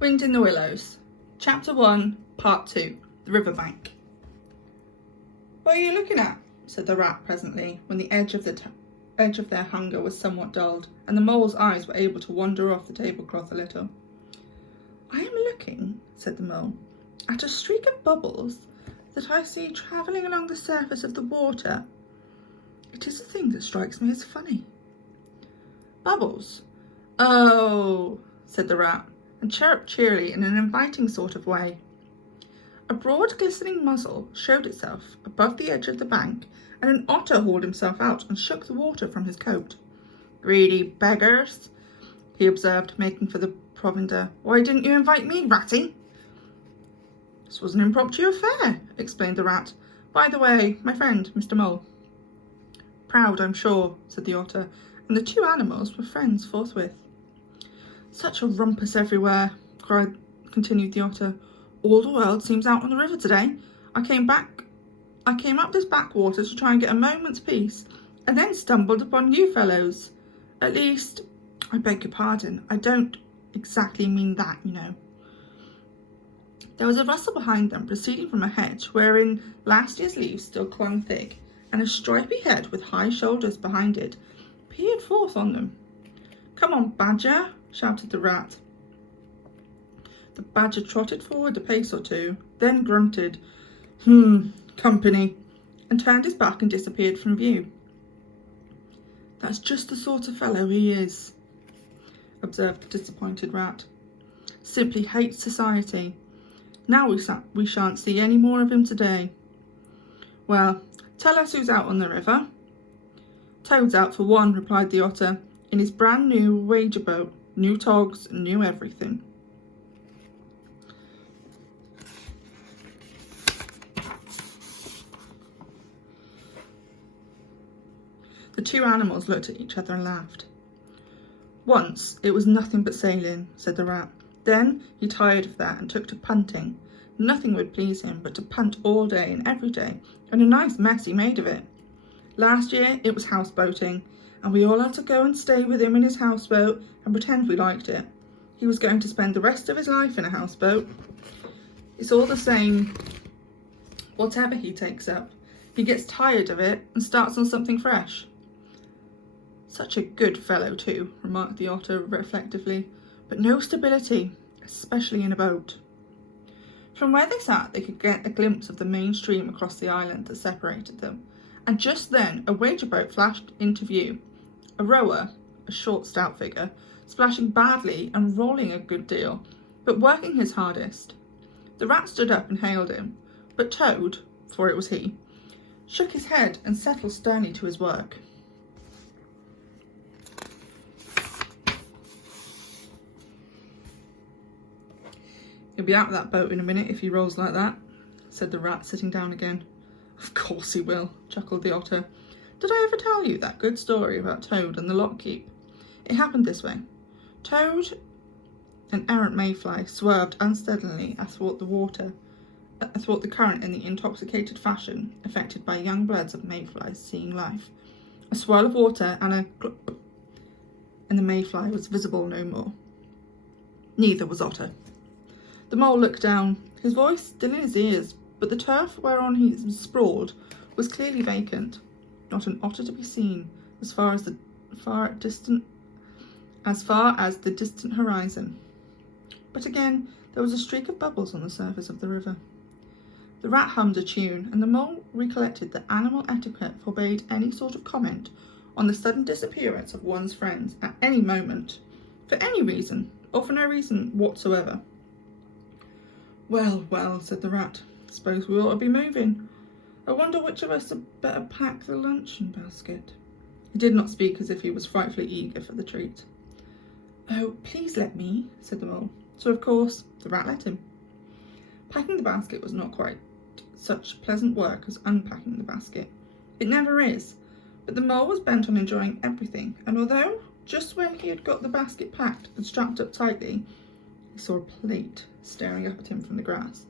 Wind in the Willows, Chapter 1, Part 2, The Riverbank. "What are you looking at?" said the rat presently, when the edge of their hunger was somewhat dulled, and the mole's eyes were able to wander off the tablecloth a little. "I am looking," said the mole, "at a streak of bubbles that I see travelling along the surface of the water. It is a thing that strikes me as funny." "Bubbles? Oh," said the rat, and chirruped cheerily in an inviting sort of way. A broad glistening muzzle showed itself above the edge of the bank, and an otter hauled himself out and shook the water from his coat. "Greedy beggars," he observed, making for the provender. "Why didn't you invite me, Ratty?" "This was an impromptu affair," explained the rat. "By the way, my friend, Mr. Mole." "Proud, I'm sure," said the otter, and the two animals were friends forthwith. "Such a rumpus everywhere," continued the otter. "All the world seems out on the river today. I came up this backwater to try and get a moment's peace, and then stumbled upon you fellows. At least, I beg your pardon, I don't exactly mean that, you know." There was a rustle behind them, proceeding from a hedge wherein last year's leaves still clung thick, and a stripy head with high shoulders behind it peered forth on them. "Come on, Badger," shouted the rat. The badger trotted forward a pace or two, then grunted, company," and turned his back and disappeared from view. "That's just the sort of fellow he is," observed the disappointed rat. "Simply hates society. Now we shan't see any more of him today." "Well, tell us who's out on the river." "Toad's out for one," replied the otter, "in his brand new wager boat, new togs and new everything." The two animals looked at each other and laughed. "Once it was nothing but sailing," said the rat. "Then he tired of that and took to punting. Nothing would please him but to punt all day and every day, and a nice mess he made of it. Last year it was houseboating, and we all had to go and stay with him in his houseboat and pretend we liked it. He was going to spend the rest of his life in a houseboat. It's all the same, whatever he takes up. He gets tired of it and starts on something fresh." "Such a good fellow too," remarked the otter reflectively, "but no stability, especially in a boat." From where they sat they could get a glimpse of the main stream across the island that separated them, and just then a wager boat flashed into view. A rower, a short stout figure, splashing badly and rolling a good deal, but working his hardest. The rat stood up and hailed him, but Toad, for it was he, shook his head and settled sternly to his work. "He'll be out of that boat in a minute if he rolls like that," said the rat, sitting down again. "Of course he will," chuckled the otter. "Did I ever tell you that good story about Toad and the lock keep? It happened this way. Toad, an errant mayfly, swerved unsteadily athwart the current in the intoxicated fashion affected by young bloods of mayflies seeing life. A swirl of water and a glop, and the mayfly was visible no more. Neither was Otter. The mole looked down, his voice still in his ears, but the turf whereon he sprawled was clearly vacant. Not an otter to be seen, as far as the distant horizon. But again there was a streak of bubbles on the surface of the river. The rat hummed a tune, and the mole recollected that animal etiquette forbade any sort of comment on the sudden disappearance of one's friends at any moment, for any reason, or for no reason whatsoever. "Well, well," said the rat, "suppose we ought to be moving. I wonder which of us had better pack the luncheon basket." He did not speak as if he was frightfully eager for the treat. "Oh, please let me," said the mole. So of course the rat let him. Packing the basket was not quite such pleasant work as unpacking the basket. It never is, but the mole was bent on enjoying everything, and although just when he had got the basket packed and strapped up tightly, he saw a plate staring up at him from the grass,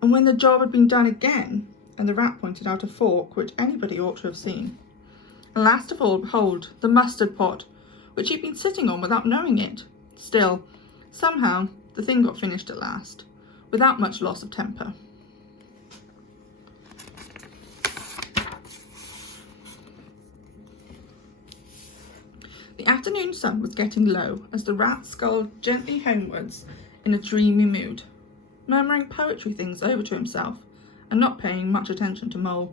and when the job had been done again, and the rat pointed out a fork which anybody ought to have seen, and last of all, behold, the mustard pot, which he'd been sitting on without knowing it. Still, somehow, the thing got finished at last, without much loss of temper. The afternoon sun was getting low as the rat sculled gently homewards in a dreamy mood, murmuring poetry things over to himself and not paying much attention to Mole.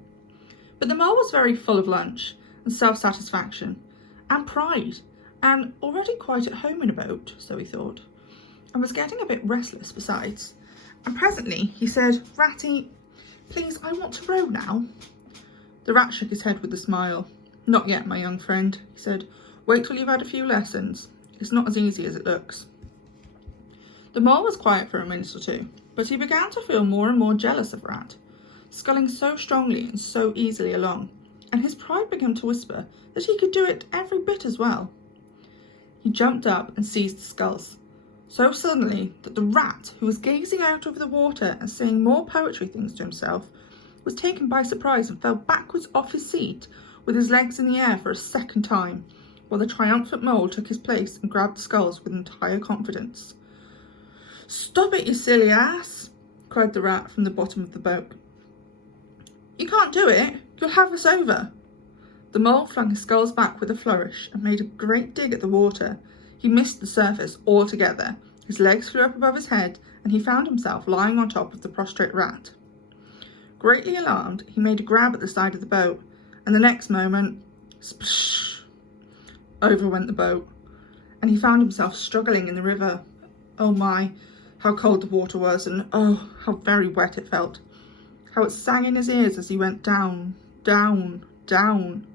But the Mole was very full of lunch and self-satisfaction and pride, and already quite at home in a boat, so he thought, and was getting a bit restless besides. And presently he said, "Ratty, please, I want to row now." The rat shook his head with a smile. "Not yet, my young friend," he said. "Wait till you've had a few lessons. It's not as easy as it looks." The Mole was quiet for a minute or two, but he began to feel more and more jealous of Rat, sculling so strongly and so easily along, and his pride began to whisper that he could do it every bit as well. He jumped up and seized the sculls, so suddenly that the rat, who was gazing out over the water and saying more poetry things to himself, was taken by surprise and fell backwards off his seat with his legs in the air for a second time, while the triumphant Mole took his place and grabbed the sculls with entire confidence. "Stop it, you silly ass!" cried the rat from the bottom of the boat. "You can't do it, you'll have us over." The Mole flung his sculls back with a flourish and made a great dig at the water. He missed the surface altogether. His legs flew up above his head and he found himself lying on top of the prostrate rat. Greatly alarmed, he made a grab at the side of the boat, and the next moment, splash, over went the boat, and he found himself struggling in the river. Oh my, how cold the water was, and oh, how very wet it felt. How it sang in his ears as he went down, down, down.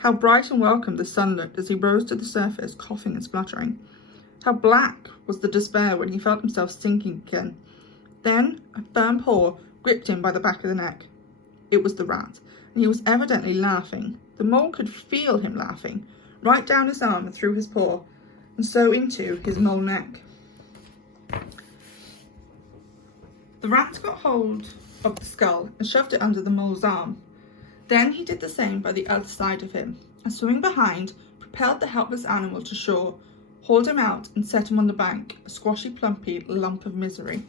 How bright and welcome the sun looked as he rose to the surface, coughing and spluttering. How black was the despair when he felt himself sinking again. Then a firm paw gripped him by the back of the neck. It was the rat, and he was evidently laughing. The Mole could feel him laughing, right down his arm and through his paw, and so into his mole neck. The rat got hold of the skull and shoved it under the Mole's arm. Then he did the same by the other side of him, and swimming behind, propelled the helpless animal to shore, hauled him out and set him on the bank, a squashy, plumpy lump of misery.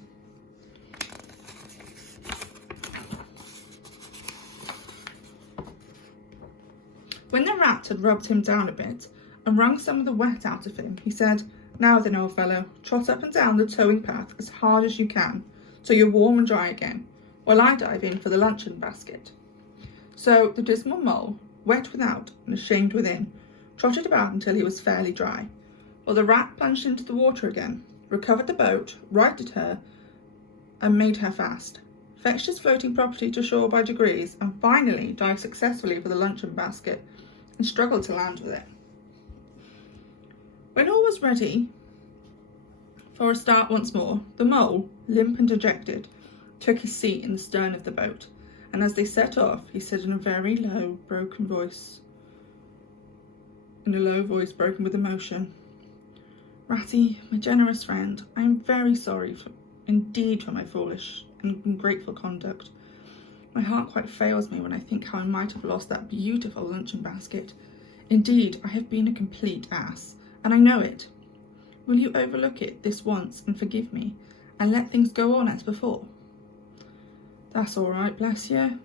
When the rat had rubbed him down a bit and wrung some of the wet out of him, he said, "Now then, old fellow, trot up and down the towing path as hard as you can, till you're warm and dry again, while I dive in for the luncheon basket." So the dismal Mole, wet without and ashamed within, trotted about until he was fairly dry, while the rat plunged into the water again, recovered the boat, righted her, and made her fast, fetched his floating property to shore by degrees, and finally dived successfully for the luncheon basket and struggled to land with it. When all was ready for a start once more, the Mole, limp and dejected, took his seat in the stern of the boat, and as they set off, he said in a very low, broken voice, broken with emotion, "Ratty, my generous friend, I am very sorry indeed for my foolish and ungrateful conduct. My heart quite fails me when I think how I might have lost that beautiful luncheon basket. Indeed, I have been a complete ass, and I know it. Will you overlook it this once and forgive me, and let things go on as before?" "That's all right, bless you,"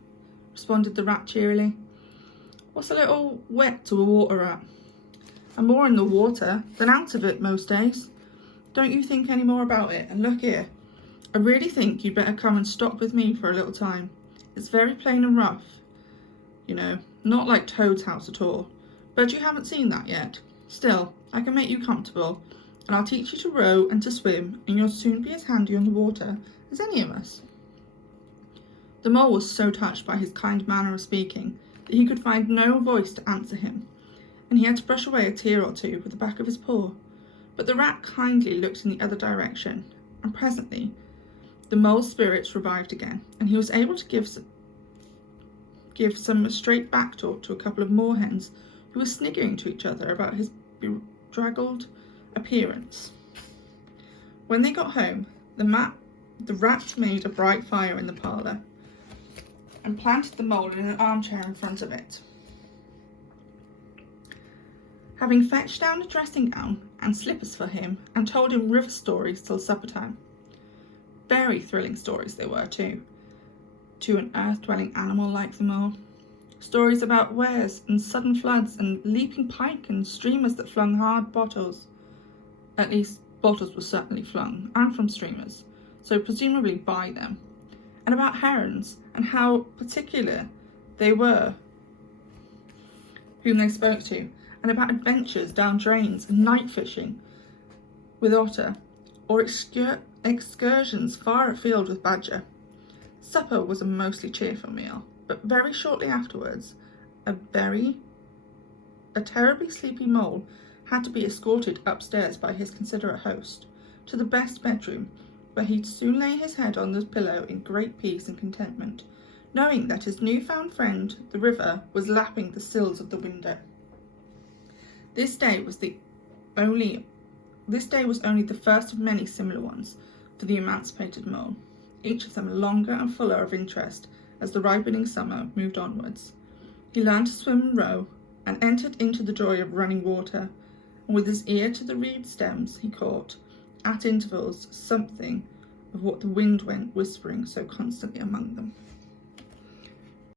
responded the rat cheerily. "What's a little wet to a water rat? I'm more in the water than out of it most days. Don't you think any more about it, and look here, I really think you'd better come and stop with me for a little time. It's very plain and rough, you know, not like Toad's house at all, but you haven't seen that yet. Still, I can make you comfortable, and I'll teach you to row and to swim, and you'll soon be as handy on the water as any of us." The Mole was so touched by his kind manner of speaking that he could find no voice to answer him, and he had to brush away a tear or two with the back of his paw. But the rat kindly looked in the other direction, and presently the Mole's spirits revived again, and he was able to give some straight back talk to a couple of moorhens who were sniggering to each other about his bedraggled appearance. When they got home, the rat made a bright fire in the parlour and planted the Mole in an armchair in front of it. having fetched down a dressing gown and slippers for him and told him river stories till supper time. Very thrilling stories they were too, to an earth-dwelling animal like them all. Stories about wares and sudden floods and leaping pike and streamers that flung hard bottles. At least, bottles were certainly flung, and from streamers, so presumably by them. And about herons, and how particular they were whom they spoke to, and about adventures down drains and night fishing with otter, or excursions far afield with badger. Supper was a mostly cheerful meal, but very shortly afterwards, a terribly sleepy mole had to be escorted upstairs by his considerate host to the best bedroom, where he'd soon lay his head on the pillow in great peace and contentment, knowing that his new-found friend, the river, was lapping the sills of the window. This day was only the first of many similar ones for the emancipated mole, each of them longer and fuller of interest as the ripening summer moved onwards. He learned to swim and row, and entered into the joy of running water, and with his ear to the reed stems he caught, at intervals, something of what the wind went whispering so constantly among them.